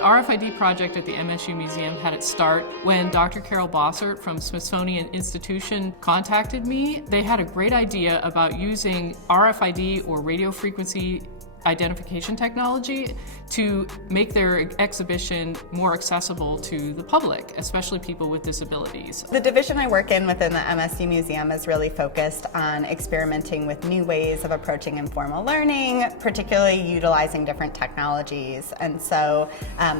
The RFID project at the MSU Museum had its start when Dr. Carol Bossert from Smithsonian Institution contacted me. They had a great idea about using RFID or radio frequency identification technology to make their exhibition more accessible to the public, especially people with disabilities. The division I work in within the MSU Museum is really focused on experimenting with new ways of approaching informal learning, particularly utilizing different technologies. And so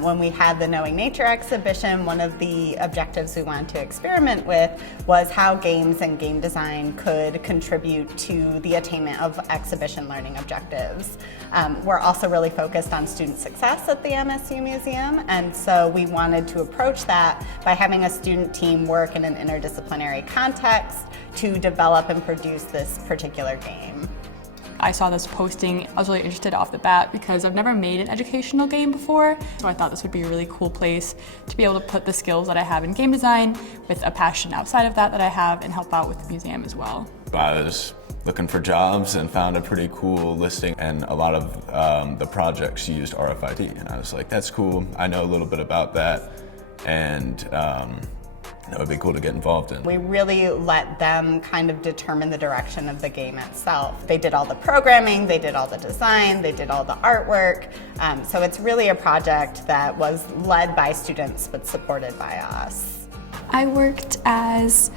when we had the Knowing Nature exhibition, one of the objectives we wanted to experiment with was how games and game design could contribute to the attainment of exhibition learning objectives. We're also really focused on student success at the MSU Museum, and so we wanted to approach that by having a student team work in an interdisciplinary context to develop and produce this particular game. I saw this posting. I was really interested off the bat because I've never made an educational game before, so I thought this would be a really cool place to be able to put the skills that I have in game design with a passion outside of that I have and help out with the museum as well. I was looking for jobs and found a pretty cool listing, and a lot of the projects used RFID, and I was like, that's cool, I know a little bit about that, and that would be cool to get involved in. We really let them kind of determine the direction of the game itself. They did all the programming, they did all the design, they did all the artwork, so it's really a project that was led by students but supported by us. I worked as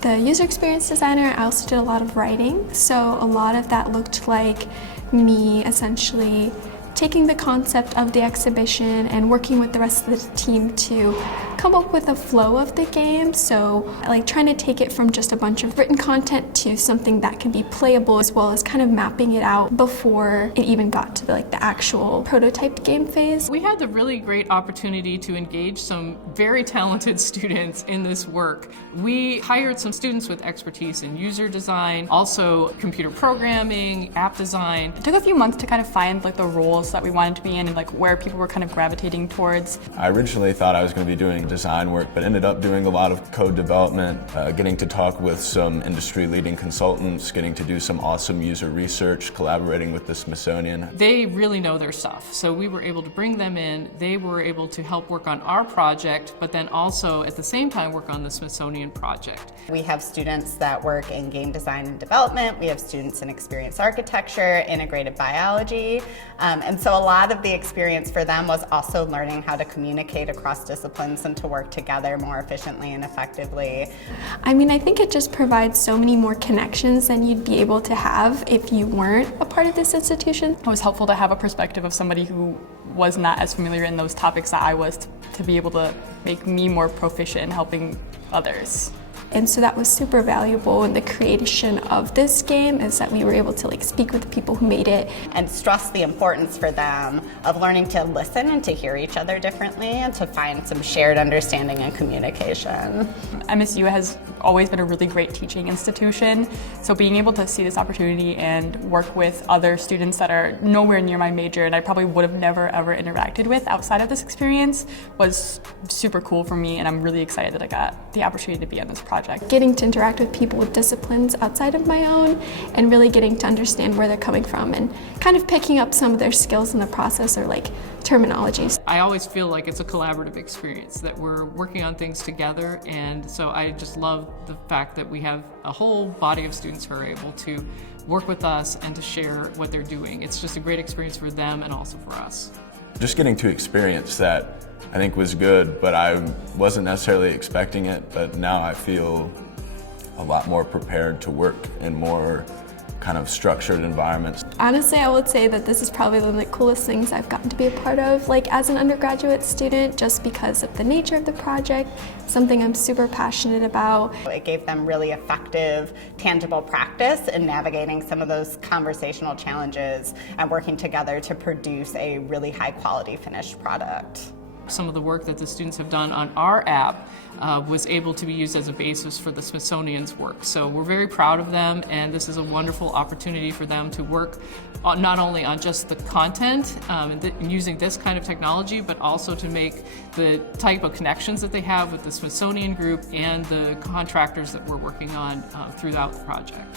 the user experience designer. I also did a lot of writing, so a lot of that looked like me essentially taking the concept of the exhibition and working with the rest of the team to come up with a flow of the game. So like trying to take it from just a bunch of written content to something that can be playable, as well as kind of mapping it out before it even got to the actual prototyped game phase. We had the really great opportunity to engage some very talented students in this work. We hired some students with expertise in user design, also computer programming, app design. It took a few months to kind of find the roles that we wanted to be in and where people were kind of gravitating towards. I originally thought I was going to be doing design work, but ended up doing a lot of code development, getting to talk with some industry-leading consultants, getting to do some awesome user research, collaborating with the Smithsonian. They really know their stuff, so we were able to bring them in. They were able to help work on our project, but then also at the same time work on the Smithsonian project. We have students that work in game design and development. We have students in experience architecture, integrated biology, and so a lot of the experience for them was also learning how to communicate across disciplines and to work together more efficiently and effectively. I mean, I think it just provides so many more connections than you'd be able to have if you weren't a part of this institution. It was helpful to have a perspective of somebody who was not as familiar in those topics that I was, to be able to make me more proficient in helping others. And so that was super valuable in the creation of this game, is that we were able to speak with the people who made it. And stress the importance for them of learning to listen and to hear each other differently and to find some shared understanding and communication. MSU has always been a really great teaching institution, so being able to see this opportunity and work with other students that are nowhere near my major and I probably would have never ever interacted with outside of this experience was super cool for me, and I'm really excited that I got the opportunity to be on this project. Getting to interact with people with disciplines outside of my own and really getting to understand where they're coming from and kind of picking up some of their skills in the process, or terminologies. I always feel like it's a collaborative experience, that we're working on things together, and so I just love the fact that we have a whole body of students who are able to work with us and to share what they're doing. It's just a great experience for them and also for us. Just getting to experience that I think was good, but I wasn't necessarily expecting it, but now I feel a lot more prepared to work in more kind of structured environments. Honestly, I would say that this is probably one of the coolest things I've gotten to be a part of, as an undergraduate student, just because of the nature of the project, something I'm super passionate about. It gave them really effective, tangible practice in navigating some of those conversational challenges and working together to produce a really high quality finished product. Some of the work that the students have done on our app was able to be used as a basis for the Smithsonian's work. So we're very proud of them, and this is a wonderful opportunity for them to work not only on just the content and using this kind of technology, but also to make the type of connections that they have with the Smithsonian group and the contractors that we're working on throughout the project.